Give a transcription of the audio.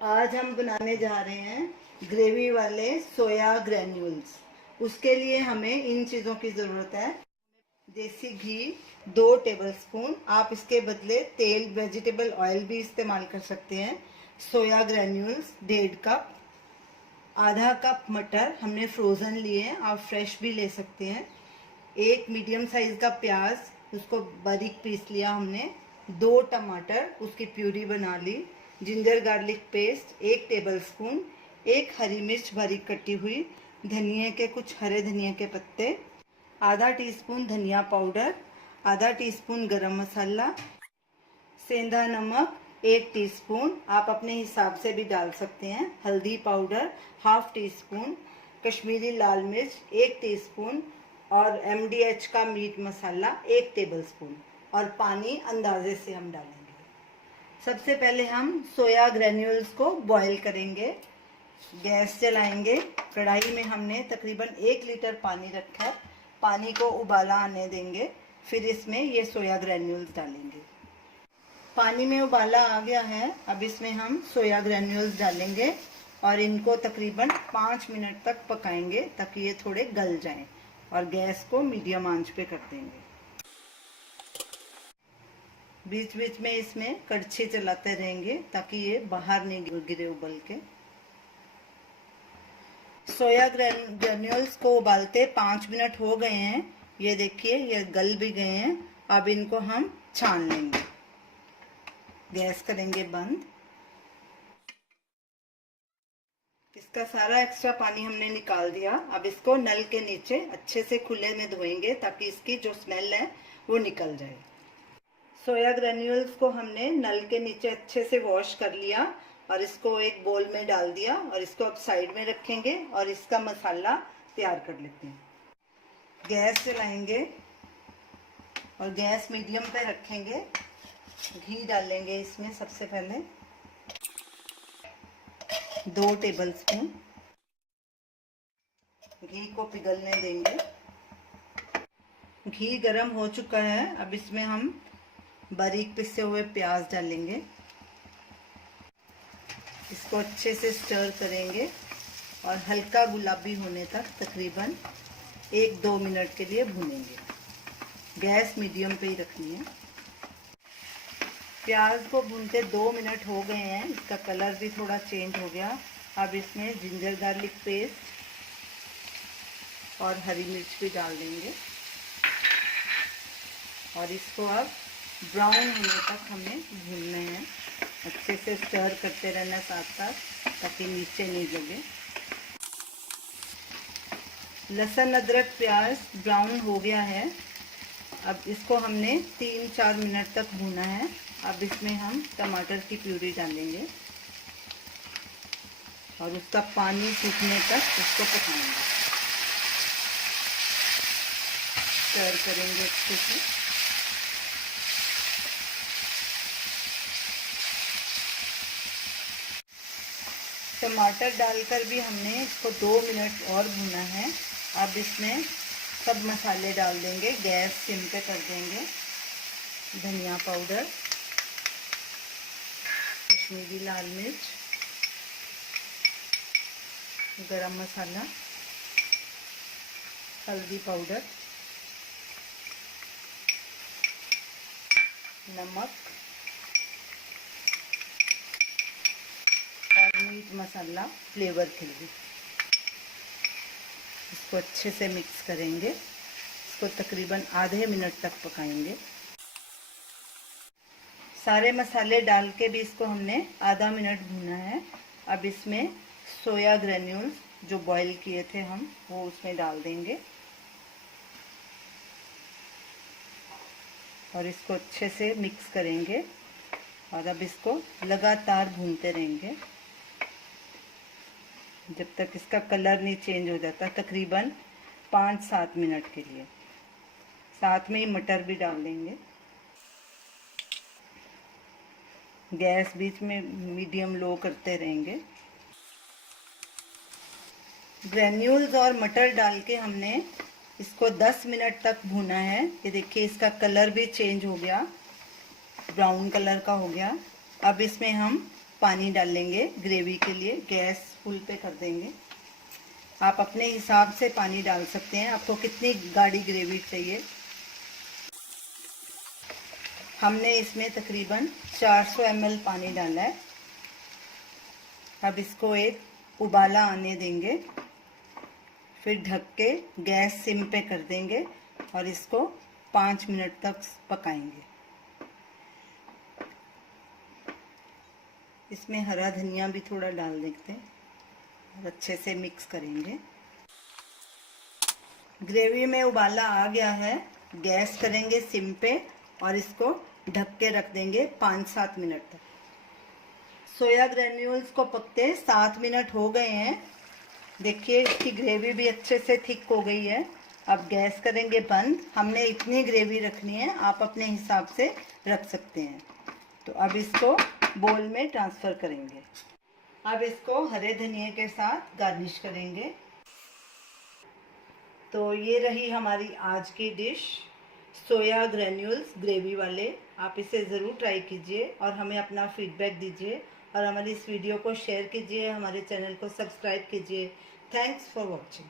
आज हम बनाने जा रहे हैं ग्रेवी वाले सोया ग्रैन्यूल्स। उसके लिए हमें इन चीज़ों की ज़रूरत है। देसी घी 2 टेबलस्पून, आप इसके बदले तेल वेजिटेबल ऑयल भी इस्तेमाल कर सकते हैं। सोया ग्रैन्यूल्स 1.5 कप। आधा कप मटर हमने फ्रोज़न लिए हैं, आप फ्रेश भी ले सकते हैं। एक मीडियम साइज़ का प्याज, उसको बारीक पीस लिया हमने। 2 टमाटर, उसकी प्यूरी बना ली। Ginger garlic paste 1 tablespoon. एक हरी मिर्च बारीक कटी हुई। धनिया के कुछ हरे धनिया के पत्ते। आधा टीस्पून धनिया पाउडर। आधा टीस्पून गरम मसाला। सेंधा नमक 1 टीस्पून, आप अपने हिसाब से भी डाल सकते हैं। हल्दी पाउडर ½ टीस्पून। कश्मीरी लाल मिर्च 1 टीस्पून। और MDH का मीट मसाला 1 टेबलस्पून। और पानी अंदाजे से हम डालेंगे। सबसे पहले हम सोया ग्रैन्यूल्स को बॉईल करेंगे। गैस जलाएंगे। कढ़ाई में हमने तकरीबन 1 लीटर पानी रखा है। पानी को उबाला आने देंगे, फिर इसमें ये सोया ग्रैन्यूल्स डालेंगे। पानी में उबाला आ गया है, अब इसमें हम सोया ग्रैन्यूल्स डालेंगे और इनको तकरीबन 5 मिनट तक पकाएंगे ताकि ये थोड़े गल जाएं। और गैस को मीडियम आंच पे कर देंगे। बीच बीच में इसमें कड़छी चलाते रहेंगे ताकि ये बाहर नहीं गिरे उबल के। सोया ग्रैन्यूल्स को उबालते 5 मिनट हो गए हैं। ये देखिए, ये गल भी गए हैं। अब इनको हम छान लेंगे। गैस करेंगे बंद। इसका सारा एक्स्ट्रा पानी हमने निकाल दिया। अब इसको नल के नीचे अच्छे से खुले में धोएंगे ताकि इसकी जो स्मेल है वो निकल जाए। सोया ग्रैन्यूल्स को हमने नल के नीचे अच्छे से वॉश कर लिया और इसको एक बोल में डाल दिया और इसको अब साइड में रखेंगे और इसका मसाला तैयार कर लेते हैं। गैस जलाएंगे और गैस मीडियम पे रखेंगे। घी डालेंगे इसमें सबसे पहले 2 टेबलस्पून। घी को पिघलने देंगे। घी गरम हो चुका है, अब इसमें हम बारीक पिसे हुए प्याज डालेंगे। इसको अच्छे से स्टर करेंगे और हल्का गुलाबी होने तक तकरीबन 1-2 मिनट के लिए भूनेंगे। गैस मीडियम पे ही रखनी है। प्याज को भूनते 2 मिनट हो गए हैं, इसका कलर भी थोड़ा चेंज हो गया। अब इसमें जिंजर गार्लिक पेस्ट और हरी मिर्च भी डाल देंगे और इसको अब ब्राउन होने तक हमें भूनना है। अच्छे से स्टर करते रहना साथ साथ ताकि नीचे नहीं लगे। लहसुन अदरक प्याज ब्राउन हो गया है। अब इसको हमने 3-4 मिनट तक भूना है। अब इसमें हम टमाटर की प्यूरी डालेंगे और उसका पानी सूखने तक उसको पकाएंगे। स्टर करेंगे अच्छे से। टमाटर डालकर भी हमने इसको 2 मिनट और भुना है। अब इसमें सब मसाले डाल देंगे। गैस सिम पे कर देंगे। धनिया पाउडर, कश्मीरी लाल मिर्च, गरम मसाला, हल्दी पाउडर, नमक और मीट मसाला फ्लेवर के लिए। इसको अच्छे से मिक्स करेंगे। इसको तकरीबन आधे मिनट तक पकाएंगे। सारे मसाले डाल के भी इसको हमने आधा मिनट भूना है। अब इसमें सोया ग्रैन्यूल्स जो बॉईल किए थे हम वो उसमें डाल देंगे और इसको अच्छे से मिक्स करेंगे और अब इसको लगातार भूनते रहेंगे जब तक इसका कलर नहीं चेंज हो जाता, तकरीबन 5-7 मिनट के लिए। साथ में ही मटर भी डाल देंगे। गैस बीच में मीडियम लो करते रहेंगे। ग्रैन्यूल्स और मटर डाल के हमने इसको 10 मिनट तक भूना है। ये देखिए, इसका कलर भी चेंज हो गया, ब्राउन कलर का हो गया। अब इसमें हम पानी डाल लेंगे ग्रेवी के लिए। गैस फुल पे कर देंगे। आप अपने हिसाब से पानी डाल सकते हैं, आपको कितनी गाढ़ी ग्रेवी चाहिए। हमने इसमें तकरीबन 400 ml पानी डाला है। अब इसको एक उबाला आने देंगे, फिर ढक के गैस सिम पे कर देंगे और इसको 5 मिनट तक पकाएंगे। इसमें हरा धनिया भी थोड़ा डाल देते हैं और अच्छे से मिक्स करेंगे। ग्रेवी में उबाला आ गया है, गैस करेंगे सिम पे और इसको ढक के रख देंगे 5-7 मिनट तक। सोया ग्रेन्यूल्स को पकते 7 मिनट हो गए हैं। देखिए इसकी ग्रेवी भी अच्छे से थिक हो गई है। अब गैस करेंगे बंद। हमने इतनी ग्रेवी रखनी है, आप अपने हिसाब से रख सकते हैं। तो अब इसको बोल में ट्रांसफ़र करेंगे। अब इसको हरे धनिए के साथ गार्निश करेंगे। तो ये रही हमारी आज की डिश, सोया ग्रेन्यूल्स ग्रेवी वाले। आप इसे ज़रूर ट्राई कीजिए और हमें अपना फीडबैक दीजिए और हमारी इस वीडियो को शेयर कीजिए, हमारे चैनल को सब्सक्राइब कीजिए। Thanks for watching.